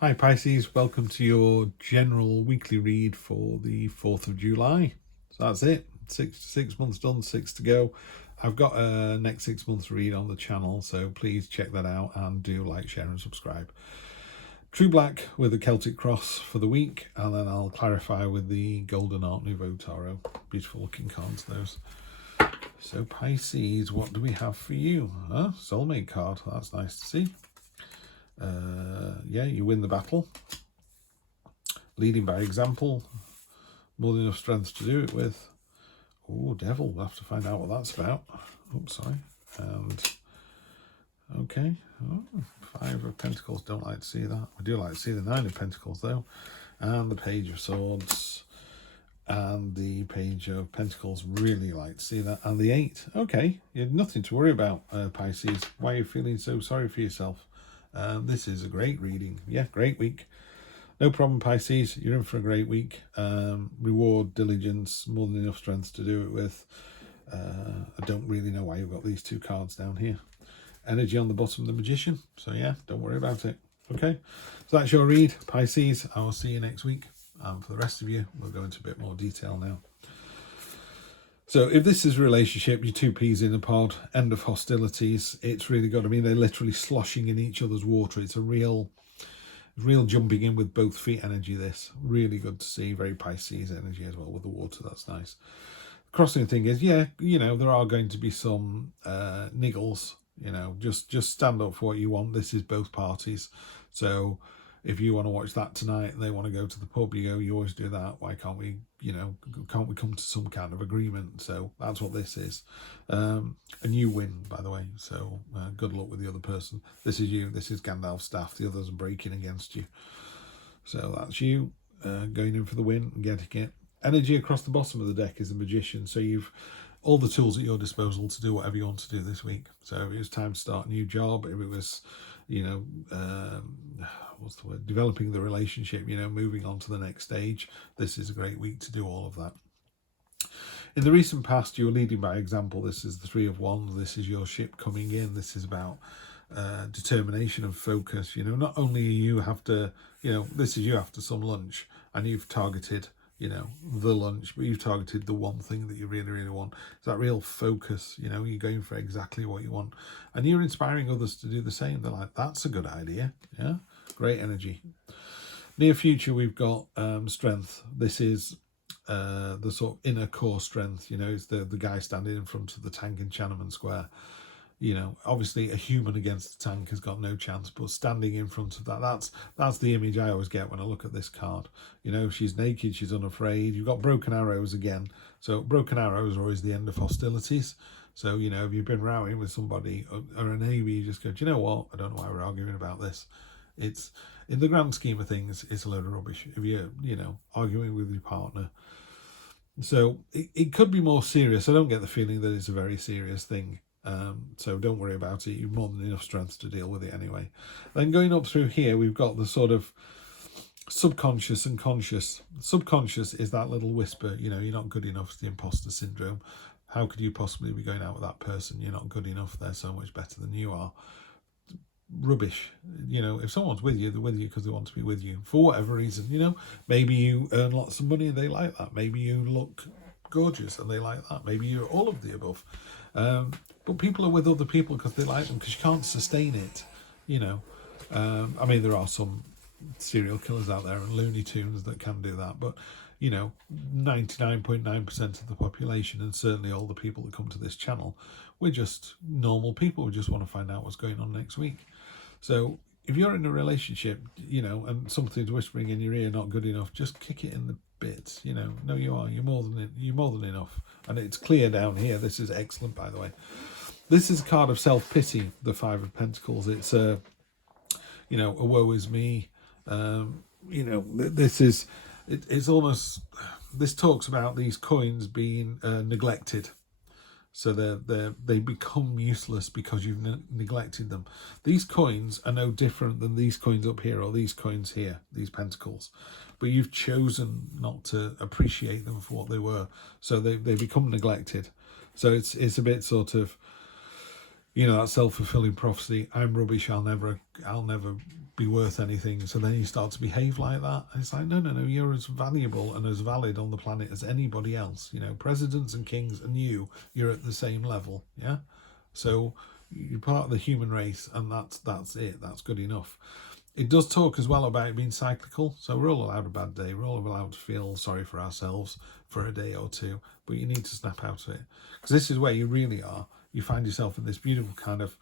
Hi Pisces, welcome to your general weekly read for the 4th of July. So that's it, six months done, 6 to go. I've got a next 6 months read on the channel, so please check that out and do like, share and subscribe. True Black with the Celtic Cross for the week, and then I'll clarify with the Golden Art Nouveau Tarot. Beautiful looking cards those. So Pisces, what do we have for you? Soulmate card, that's nice to see. Yeah, you win the battle. Leading by example. More than enough strength to do it with. Oh, Devil. We'll have to find out what that's about. Oops, sorry. And, okay. Oh, 5 of Pentacles. Don't like to see that. I do like to see the 9 of Pentacles, though. And the Page of Swords. And the Page of Pentacles. Really like to see that. And the 8. Okay. You have nothing to worry about, Pisces. Why are you feeling so sorry for yourself? This is a great reading. Yeah, great week. No problem, Pisces. You're in for a great week. Reward, diligence, more than enough strength to do it with. I don't really know why you've got these 2 cards down here. Energy on the bottom of the Magician. So yeah, don't worry about it. Okay, so that's your read, Pisces. I will see you next week. For the rest of you, we'll go into a bit more detail now. So if this is a relationship, you're 2 peas in a pod, end of hostilities, it's really good. I mean, they're literally sloshing in each other's water. It's a real jumping in with both feet energy, this. Really good to see. Very Pisces energy as well with the water. That's nice. The crossing thing is, yeah, you know, there are going to be some niggles. You know, just stand up for what you want. This is both parties. So if you want to watch that tonight and they want to go to the pub, you always do that. Why can't we, can't we come to some kind of agreement? So that's what this is. And you win, by the way. So good luck with the other person. This is you. This is Gandalf's staff. The others are breaking against you. So that's you going in for the win and getting it. Energy across the bottom of the deck is the Magician. So you've all the tools at your disposal to do whatever you want to do this week. So if it was time to start a new job, if it was, what's the word, developing the relationship, moving on to the next stage, this is a great week to do all of that. In the recent past, you were leading by example. This is the 3 of Wands. This is your ship coming in. This is about determination and focus. Not only you have to, this is you after some lunch and you've targeted the lunch, but you've targeted the one thing that you really, really want. It's that real focus, you're going for exactly what you want. And you're inspiring others to do the same. They're like, that's a good idea. Yeah, great energy. Near future, we've got strength. This is the sort of inner core strength, it's the guy standing in front of the tank in Tiananmen Square. Obviously a human against the tank has got no chance, but standing in front of that's the image I always get when I look at this card. She's naked, she's unafraid. You've got broken arrows again. So broken arrows are always the end of hostilities. So, if you've been rowing with somebody or a navy, you just go, do you know what? I don't know why we're arguing about this. It's, in the grand scheme of things, it's a load of rubbish if you're, arguing with your partner. So it could be more serious. I don't get the feeling that it's a very serious thing. So don't worry about it. You've more than enough strength to deal with it anyway. Then going up through here, we've got the sort of subconscious and conscious. Subconscious is that little whisper, you're not good enough. It's the imposter syndrome. How could you possibly be going out with that person? You're not good enough. They're so much better than you are. Rubbish. If someone's with you, they're with you because they want to be with you for whatever reason. Maybe you earn lots of money and they like that. Maybe you look gorgeous and they like that. Maybe you're all of the above. But people are with other people because they like them, because you can't sustain it. I mean, there are some serial killers out there and Looney Tunes that can do that, but 99.9% of the population, and certainly all the people that come to this channel, we're just normal people. We just want to find out what's going on next week. So if you're in a relationship, and something's whispering in your ear, not good enough, just kick it in the bits. No, you are. You're more than enough. And it's clear down here. This is excellent, by the way. This is a card of self-pity, the 5 of Pentacles. It's a woe is me. This is, it's almost, this talks about these coins being neglected. So they become useless because you've neglected them. These coins are no different than these coins up here or these coins here, these pentacles. But you've chosen not to appreciate them for what they were. So they become neglected. So it's a bit sort of, that self-fulfilling prophecy. I'm rubbish. I'll never be worth anything. So then you start to behave like that. And it's like, no, you're as valuable and as valid on the planet as anybody else. You know, presidents and kings and you're at the same level. Yeah. So you're part of the human race, and that's it. That's good enough. It does talk as well about it being cyclical. So we're all allowed a bad day. We're all allowed to feel sorry for ourselves for a day or two, but you need to snap out of it, because this is where you really are. You find yourself in this beautiful kind of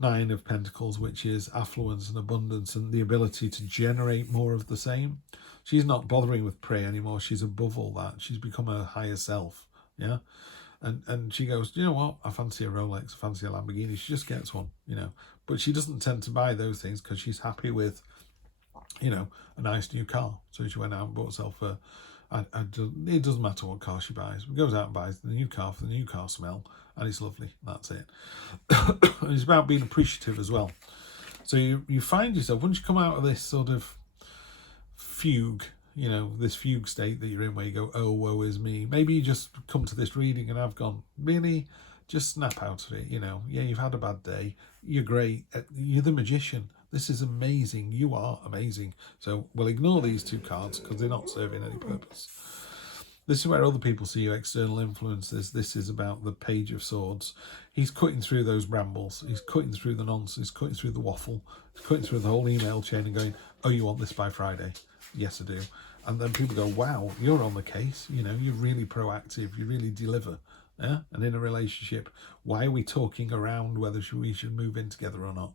Nine of Pentacles, which is affluence and abundance and the ability to generate more of the same. She's not bothering with prey anymore. She's above all that. She's become her higher self. Yeah. And she goes, you know what? I fancy a Rolex, I fancy a Lamborghini. She just gets one, you know. But she doesn't tend to buy those things because she's happy with, you know, a nice new car. So she went out and bought herself a, it doesn't matter what car she buys. She goes out and buys the new car for the new car smell, and it's lovely. That's it. It's about being appreciative as well. So you find yourself, once you come out of this sort of fugue, you know, this fugue state that you're in where you go, oh, woe is me. Maybe you just come to this reading and I've gone, really? Just snap out of it, you know. Yeah, you've had a bad day. You're great. You're the magician. This is amazing. You are amazing. So we'll ignore these two cards because they're not serving any purpose. This is where other people see you, external influences. This is about the Page of Swords. He's cutting through those brambles. He's cutting through the nonsense. He's cutting through the waffle. He's cutting through the whole email chain and going, oh, you want this by Friday? Yes, I do. And then people go, wow, you're on the case. You know, you're really proactive. You really deliver. Yeah. And in a relationship, why are we talking around whether we should move in together or not?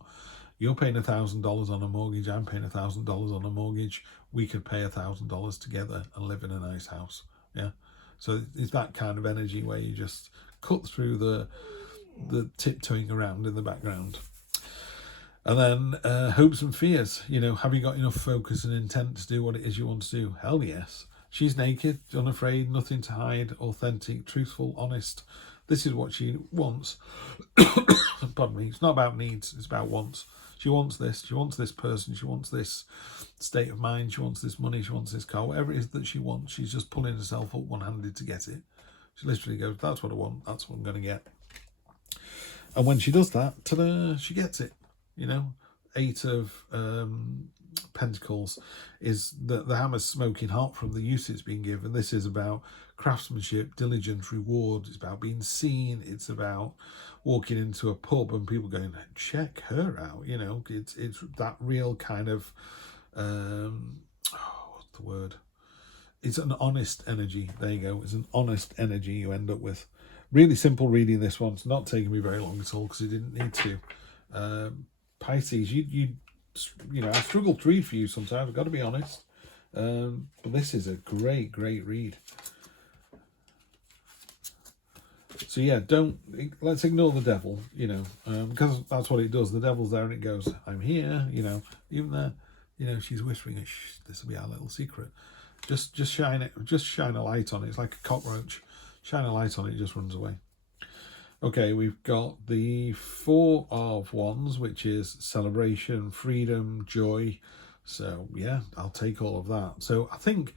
You're paying $1,000 on a mortgage. I'm paying $1,000 on a mortgage. We could pay $1,000 together and live in a nice house. Yeah. So it's that kind of energy where you just cut through the tiptoeing around in the background. And then hopes and fears. You know, have you got enough focus and intent to do what it is you want to do? Hell yes. She's naked, unafraid, nothing to hide, authentic, truthful, honest. This is what she wants. Pardon me. It's not about needs. It's about wants. She wants this. She wants this person. She wants this state of mind. She wants this money. She wants this car. Whatever it is that she wants, she's just pulling herself up one-handed to get it. She literally goes, that's what I want. That's what I'm going to get. And when she does that, ta-da, she gets it. You know, 8 of Pentacles is the hammer's smoking hot from the use it's been given. This is about craftsmanship, diligence, reward. It's about being seen. It's about walking into a pub and people going, check her out. You know, it's that real kind of, what's the word? It's an honest energy. There you go. It's an honest energy you end up with. Really simple reading this one. It's not taking me very long at all because it didn't need to. Pisces, you know, I struggle to read for you sometimes, I've got to be honest. But this is a great read. So yeah, let's ignore the devil, you know, because that's what it does. The devil's there and it goes, I'm here, you know, even there, you know, she's whispering, shh, this will be our little secret. Just shine a light on it. It's like a cockroach. Shine a light on it, it just runs away. Okay, we've got the 4 of Wands, which is celebration, freedom, joy. So, yeah, I'll take all of that. So, I think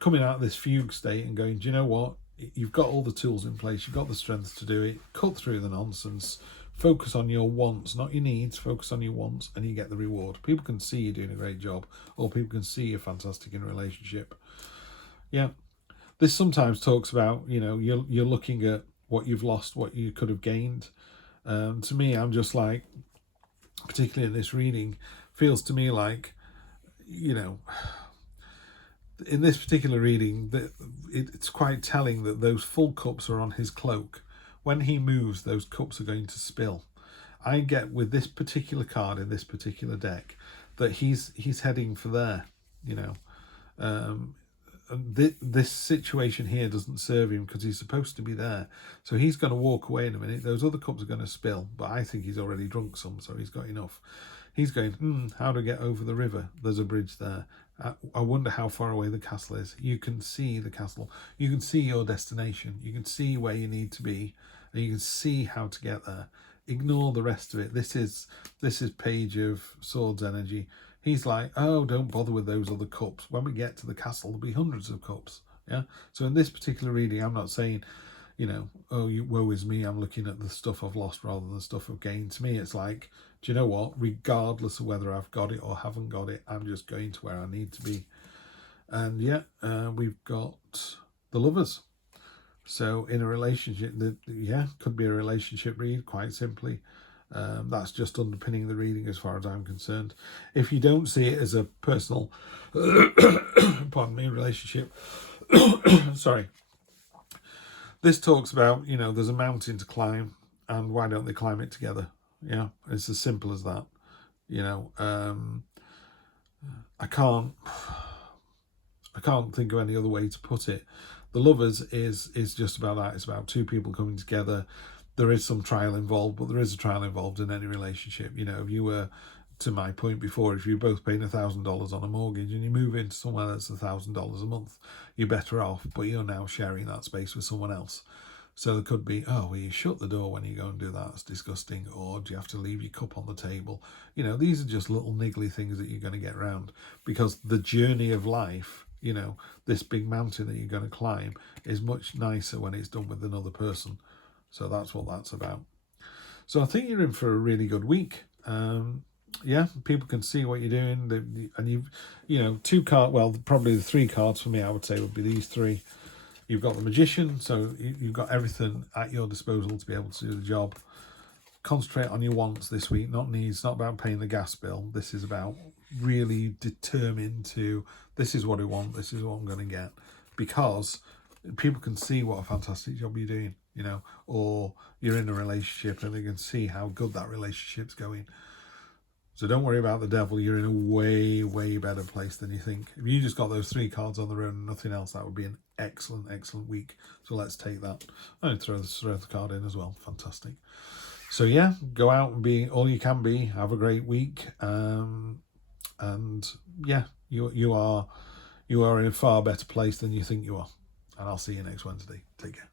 coming out of this fugue state and going, do you know what? You've got all the tools in place. You've got the strength to do it. Cut through the nonsense. Focus on your wants, not your needs. Focus on your wants and you get the reward. People can see you're doing a great job, or people can see you're fantastic in a relationship. Yeah. This sometimes talks about, you know, you're looking at what you've lost, what you could have gained. To me, I'm just like, particularly in this reading, feels to me like, you know, in this particular reading, it's quite telling that those full cups are on his cloak. When he moves, those cups are going to spill. I get with this particular card in this particular deck that he's heading for there, you know. This situation here doesn't serve him because he's supposed to be there. So he's going to walk away in a minute. Those other cups are going to spill, but I think he's already drunk some, so he's got enough. He's going, how to get over the river? There's a bridge there. I wonder how far away the castle is. You can see the castle. You can see your destination. You can see where you need to be, and you can see how to get there. Ignore the rest of it. This is Page of Swords energy. He's like, oh, don't bother with those other cups. When we get to the castle, there'll be hundreds of cups. Yeah. So in this particular reading, I'm not saying, you know, oh, woe is me, I'm looking at the stuff I've lost rather than the stuff I've gained. To me, it's like, do you know what? Regardless of whether I've got it or haven't got it, I'm just going to where I need to be. And yeah, we've got the Lovers. So in a relationship, could be a relationship read, quite simply. That's just underpinning the reading as far as I'm concerned. If you don't see it as a personal, pardon me, relationship, sorry. This talks about, you know, there's a mountain to climb, and why don't they climb it together? Yeah, it's as simple as that. You know, I can't think of any other way to put it. The Lovers is just about that. It's about two people coming together. There is some trial involved, but there is a trial involved in any relationship. You know, if you were, to my point before, if you're both paying $1,000 on a mortgage and you move into somewhere that's $1,000 a month, you're better off, but you're now sharing that space with someone else. So there could be, oh, well, you shut the door when you go and do that, it's disgusting, or do you have to leave your cup on the table? You know, these are just little niggly things that you're going to get around, because the journey of life, you know, this big mountain that you're going to climb is much nicer when it's done with another person. So that's what that's about. So I think you're in for a really good week. Yeah, people can see what you're doing, and you know, probably the 3 cards for me, I would say, would be these 3. You've got the Magician, so you've got everything at your disposal to be able to do the job. Concentrate on your wants this week, not needs. Not about paying the gas bill. This is about really determined to, this is what I want, this is what I'm going to get, because people can see what a fantastic job you're doing, you know, or you're in a relationship and they can see how good that relationship's going. So don't worry about the devil. You're in a way, way better place than you think. If you just got those 3 cards on their own and nothing else, that would be an excellent, excellent week. So let's take that. I'd throw the card in as well. Fantastic. So yeah, go out and be all you can be. Have a great week. And yeah, you are in a far better place than you think you are. And I'll see you next Wednesday. Take care.